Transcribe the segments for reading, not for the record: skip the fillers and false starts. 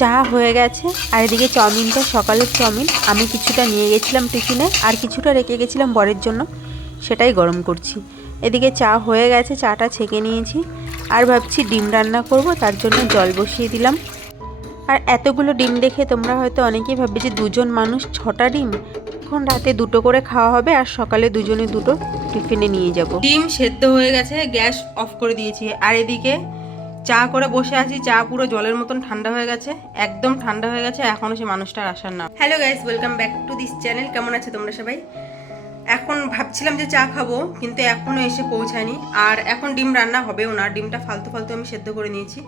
চা হয়ে গেছে আর এদিকে চাউমিনটা, সকালের চাউমিন আমি কিছুটা নিয়ে গেছিলাম টিফিনে আর কিছুটা রেখে গেছিলাম বরের জন্য, সেটাই গরম করছি। এদিকে চা হয়ে গেছে, চাটা ছেঁকে নিয়েছি আর ভাবছি ডিম রান্না করব, তার জন্য জল বসিয়ে দিলাম। আর এতগুলো ডিম দেখে তোমরা হয়তো অনেকেই ভাববে যে দুজন মানুষ 6টা ডিম। এখন রাতে 2টো করে খাওয়া হবে আর সকালে দুজনে 2টো টিফিনে নিয়ে যাব। ডিম সেদ্ধ হয়ে গেছে, গ্যাস অফ করে দিয়েছি আর এদিকে চা করে বসে আছি। চা পুরো জলের মতন ঠান্ডা হয়ে গেছে, একদম ঠান্ডা হয়ে গেছে, এখনও সে মানুষটার আসার না। Hello guys, welcome back to this channel. কেমন আছে তোমরা সবাই? এখন ভাবছিলাম যে চা খাবো, কিন্তু এখনও এসে পৌঁছায়নি। আর এখন ডিম রান্না হবেও না, ডিমটা ফালতু ফালতু আমি সেদ্ধ করে নিয়েছি।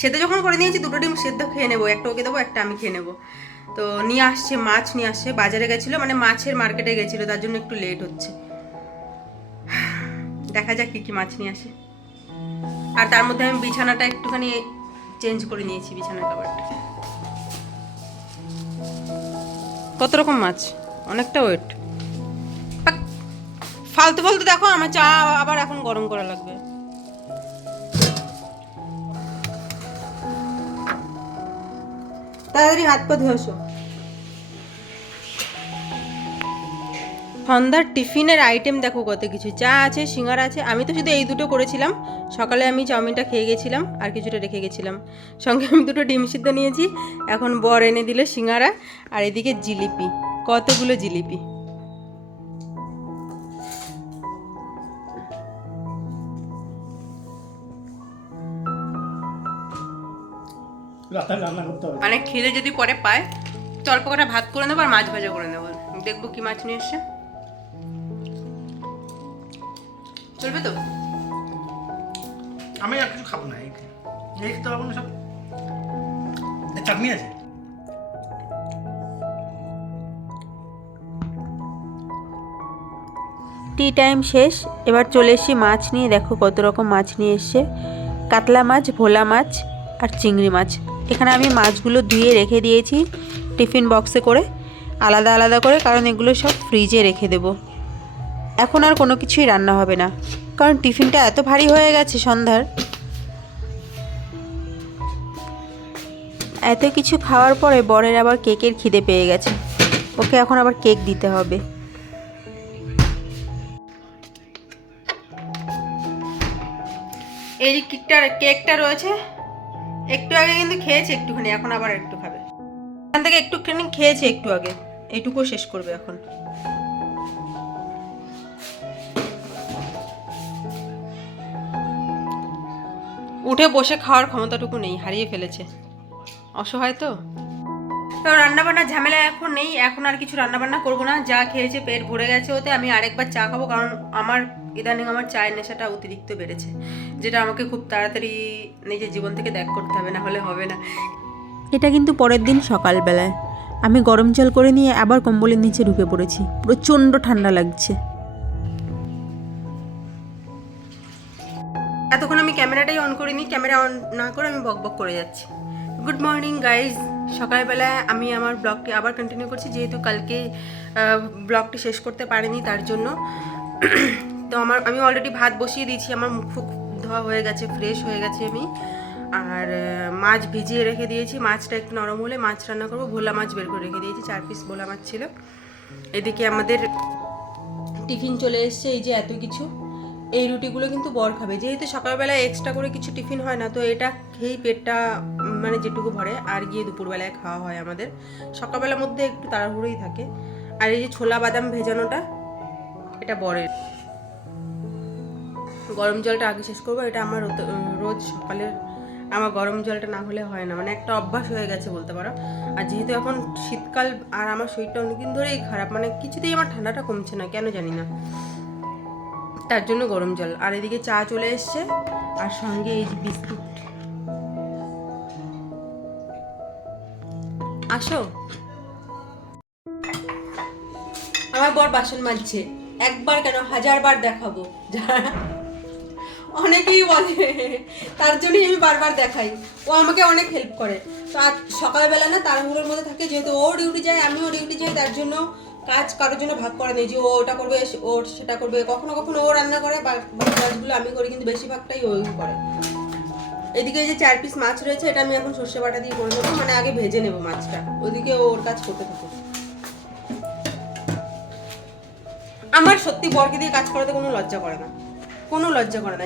সেদ্ধ যখন করে নিয়েছি 2টো ডিম সেদ্ধ খেয়ে নেবো, একটা ওকে দেবো, একটা আমি খেয়ে নেবো। তো নিয়ে আসছে মাছ, নিয়ে আসছে, বাজারে গেছিলো, মানে মাছের মার্কেটে গেছিলো, তার জন্য একটু লেট হচ্ছে। দেখা যাক কী কী মাছ নিয়ে আসে। আর তার মধ্যে আমি বিছানাটা একটুখানি চেঞ্জ করে নিয়েছি, বিছানার কাভারটা। কত রকম মাছ, অনেকটা ওয়েট। ফালতু ফালতু দেখো, আমার চা আবার এখন গরম করা লাগবে। তাড়াতাড়ি হাত পা ধুয়ে আসো। সন্ধ্যার টিফিনের আইটেম দেখো কত কিছু, চা আছে, সিঙ্গারা আছে। আমি তো শুধু এই 2টো করেছিলাম, সকালে আমি চাউমিনটা খেয়ে গেছিলাম আর কিছুটা রেখে গেছিলাম। সঙ্গে আমি 2টো ডিম সিদ্ধ নিয়েছি। এখন বর এনে দিল সিঙ্গারা আর এদিকে জিলিপি, কতগুলো জিলিপি। মানে খিদে যদি পরে পায় তো অল্প করে ভাত করে নেবো আর মাছ ভাজা করে নেবো। দেখবো কি মাছ নিয়ে এসছে, চলবে তো? আমি আর কিছু খাবো না, এই খেতে পারবো না। সব চাটনি আছে। টি টাইম শেষ, এবার চলে এসেছি মাছ নিয়ে। দেখো কত রকম মাছ নিয়ে এসছে, কাতলা মাছ, ভোলা মাছ আর চিংড়ি মাছ। এখানে আমি মাছগুলো ধুয়ে রেখে দিয়েছি টিফিন বক্সে করে, আলাদা আলাদা করে, কারণ এগুলো সব ফ্রিজে রেখে দেব। এখন আর কোনো কিছুই রান্না হবে না, কারণ টিফিনটা এত ভারী হয়ে গেছে সন্ধ্যার। এত কিছু খাওয়ার পরে বরের আবার কেকের খিদে পেয়ে গেছে, ওকে এখন আবার কেক দিতে হবে। এই যে কেকটা রয়েছে, একটু আগে কিন্তু খেয়েছে একটুখানি, এখন আবার একটু খাবে। এখান থেকে একটুখানি খেয়েছে একটু আগে, এইটুকু শেষ করবে এখন। উঠে বসে খাওয়ার ক্ষমতাটুকু নেই, হারিয়ে ফেলেছে, অসহায় তো। তো রান্নাবান্নার ঝামেলা এখন নেই, এখন আর কিছু রান্নাবান্না করবো না। যা খেয়েছে পেট ভরে গেছে ওতে। আমি আরেকবার চা খাবো, কারণ আমার ইদানিং আমার চায়ের নেশাটা অতিরিক্ত বেড়েছে, যেটা আমাকে খুব তাড়াতাড়ি নিজের জীবন থেকে ত্যাগ করতে হবে, না হলে হবে না। এটা কিন্তু পরের দিন সকালবেলায় আমি গরম জল করে নিয়ে আবার কম্বলের নিচে ঢুকে পড়েছি, প্রচণ্ড ঠান্ডা লাগছে। এতক্ষণ আমি ক্যামেরাটাই অন করিনি, ক্যামেরা অন না করে আমি বকবক করে যাচ্ছি। গুড মর্নিং গাইজ, সকালবেলায় আমি আমার ব্লগটি আবার কন্টিনিউ করছি, যেহেতু কালকে ব্লগটি শেষ করতে পারিনি তার জন্য। তো আমি অলরেডি ভাত বসিয়ে দিয়েছি, আমার মুখ ফুক ধোয়া হয়ে গেছে, ফ্রেশ হয়ে গেছে আমি। আর মাছ ভিজিয়ে রেখে দিয়েছি, মাছটা একটু নরম হলে মাছ রান্না করবো। ভোলা মাছ বের করে রেখে দিয়েছি, 4 পিস ভোলা মাছ ছিল। এদিকে আমাদের টিফিন চলে এসছে, এই যে এত কিছু। এই রুটিগুলো কিন্তু বর খাবে, যেহেতু সকালবেলায় এক্সট্রা করে কিছু টিফিন হয় না, তো এটা খেয়েই পেটটা মানে যেটুকু ভরে, আর গিয়ে দুপুরবেলায় খাওয়া হয় আমাদের। সকালবেলার মধ্যে একটু তাড়াহুড়োই থাকে। আর এই যে ছোলা বাদাম ভেজানোটা, এটা বরের। গরম জলটা আগে শেষ করবো, এটা আমার রোজ সকালের, আমার গরম জলটা না হলে হয় না, মানে একটা অভ্যাস হয়ে গেছে বলতে পারো। আর যেহেতু এখন শীতকাল আর আমার শরীরটা অনেকদিন ধরেই খারাপ, মানে কিছুতেই আমার ঠান্ডাটা কমছে না, কেন জানি না, তার জন্য গরম জল। আর এদিকে চা চলে এসছে, আর সঙ্গে এই যে বিস্কুট। আসো। আমার বর বাসন মাজছে, একবার কেন 1000 বার দেখাবো, অনেকেই বলে, তার জন্যই আমি বারবার দেখাই। ও আমাকে অনেক হেল্প করে। তো আজ সকালবেলা না তাড়াহুড়োর মধ্যে থাকে, যেহেতু ও ডিউটি যায় আমিও ডিউটি যাই, তার জন্য কাজ কারোর জন্য ভাগ করে নেই যে ও ওটা করবে ও সেটা করবে। কখনো কখনো ও রান্না করে, বাকি কাজগুলো আমি করি, কিন্তু বেশিরভাগটাই ওই করে। এদিকে এই যে 4 পিস মাছ রয়েছে, এটা আমি এখন সর্ষে বাটা দিয়ে করে নেবো, মানে আগে ভেজে নেবো মাছটা, ওদিকে ওর কাজ করতে থাকো। আমার সত্যি বরকে দিয়ে কাজ করাতে কোনো লজ্জা করে না, কোনো লজ্জা করে না।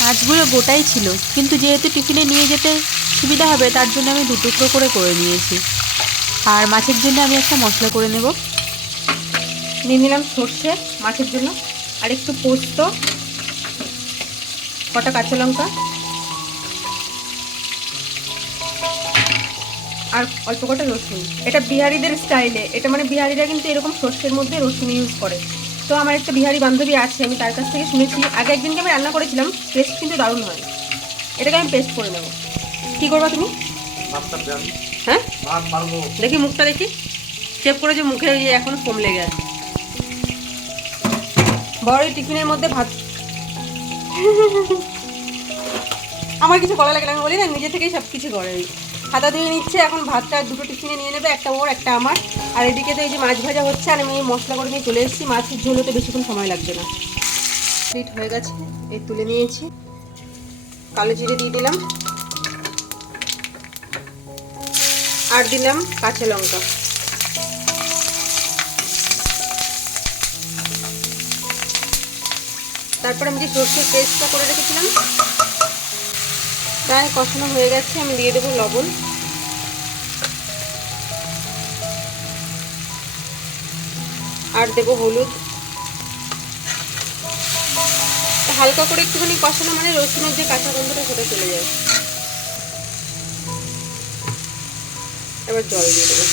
মাছগুলো গোটাই ছিল, কিন্তু যেহেতু টিফিনে নিয়ে যেতে সুবিধা হবে তার জন্য আমি 2 টুকরো করে নিয়েছি। আর মাছের জন্য আমি একটা মশলা করে নেব। নিয়ে নিলাম সর্ষে মাছের জন্য, আর একটু পোস্ত, কটা কাঁচা লঙ্কা, আর অল্প কটা রসুন। এটা বিহারিদের স্টাইলে, এটা মানে বিহারিরা কিন্তু এরকম সর্ষের মধ্যে রসুন ইউজ করে। তো আমার একটা বিহারি বান্ধবী আছে, আমি তার কাছ থেকে শুনেছি, আগে একদিনকে আমি রান্না করেছিলাম, টেস্ট কিন্তু দারুণ হয়। এটাকে আমি পেস্ট করে নেব। কী করবা তুমি? হ্যাঁ দেখি মুখটা দেখি, চেপ করে যে মুখে ওই এখন ফোম লেগে আছে। বড় টিফিনের মধ্যে ভাত আমার কিছু করা লাগে না, আমি বলি না নিজে থেকেই সব কিছু করে। হাতা ধুয়ে নিচ্ছে, এখন ভাতটা 2টো টিফিনে নিয়ে নেবে, একটা ওর একটা আমার। আর এদিকে তো এই যে মাছ ভাজা হচ্ছে, আর আমি মশলা করে নিয়ে চলে এসেছি। মাছের ঝোল হতে বেশিক্ষণ সময় লাগবে না। ফিট হয়ে গেছে, এই তুলে নিয়েছি। কালো জিরে দিয়ে দিলাম, আর দিলাম কাঁচা লঙ্কা। তারপর আমি যে সর্ষের পেস্টটা করে রেখেছিলাম, প্রায় কষানো হয়ে গেছে, আমি দিয়ে দেবো লবণ, আর দেবো হলুদ। হালকা করে একটুখানি কষানো মানে রসুনের যে কাঁচা গন্ধটা সেটা চলে যায়। এবার জল দিয়ে দেবো।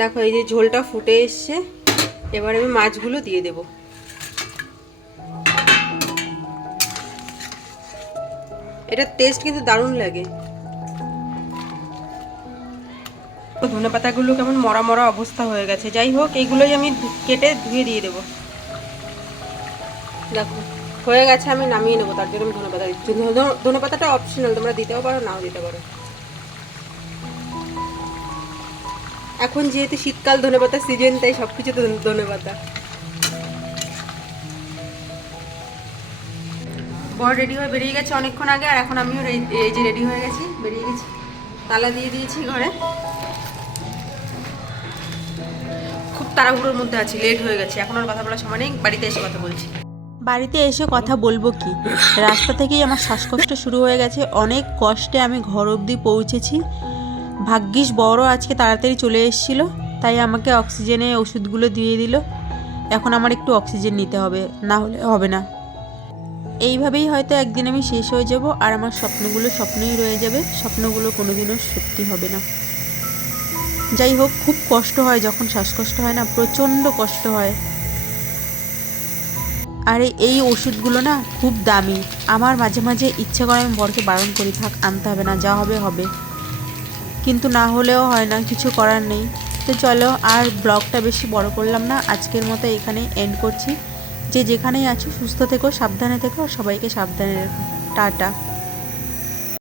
দেখো এই যে ঝোলটা ফুটে এসছে, এবার আমি মাছগুলো দিয়ে দেব। এটা টেস্ট কিন্তু দারুণ লাগে। ধনে পাতাগুলো কেমন মরা মরা অবস্থা হয়ে গেছে, যাই হোক এইগুলোই আমি কেটে ধুয়ে দিয়ে দেবো। দেখো হয়ে গেছে, আমি নামিয়ে নেবো, তার জন্য আমি ধনে পাতা দিচ্ছি। ধনে পাতাটা অপশনাল, তোমরা দিতেও পারো নাও দিতে পারো। এখন যেহেতু শীতকাল, ধনেপাতা সিজন, তাই সবকিছু ধনেপাতা। বর রেডি হয়ে বেরিয়ে গেছে অনেকক্ষণ আগে, আর এখন আমিও এই যে রেডি হয়ে গেছি, বেরিয়ে গেছি। তালা দিয়ে দিয়েছি ঘরে। খুব তাড়াহুড়োর মধ্যে আছি, লেট হয়ে গেছে, এখন আর কথা বলার সময় নেই, বাড়িতে এসে কথা বলছি। বাড়িতে এসে কথা বলবো কি, রাস্তা থেকেই আমার শ্বাসকষ্ট শুরু হয়ে গেছে। অনেক কষ্টে আমি ঘর অবধি পৌঁছেছি। ভাগ্যিস বড় আজকে তাড়াতাড়ি চলে এসেছিলো, তাই আমাকে অক্সিজেনে ওষুধগুলো দিয়ে দিল। এখন আমার একটু অক্সিজেন নিতে হবে, না হলে হবে না। এইভাবেই হয়তো একদিন আমি শেষ হয়ে যাব, আর আমার স্বপ্নগুলো স্বপ্নই রয়ে যাবে, স্বপ্নগুলো কোনোদিনও সত্যি হবে না। যাই হোক, খুব কষ্ট হয় যখন শ্বাসকষ্ট হয় না, প্রচণ্ড কষ্ট হয়। আর এই ওষুধগুলো না খুব দামি। আমার মাঝে মাঝে ইচ্ছে করে আমি বরকে বারণ করি, থাক আনতে হবে না, যা হবে হবে, কিন্তু না হলেও হয় না, কিছু করার নেই। তো চলো, আর ব্লগটা বেশি বড় করলাম না, আজকের মতো এখানেই এন্ড করছি। যে যেখানেই আছো সুস্থ থেকো, সাবধানে থেকো, সবাইকে সাবধানে রেখো। টাটা।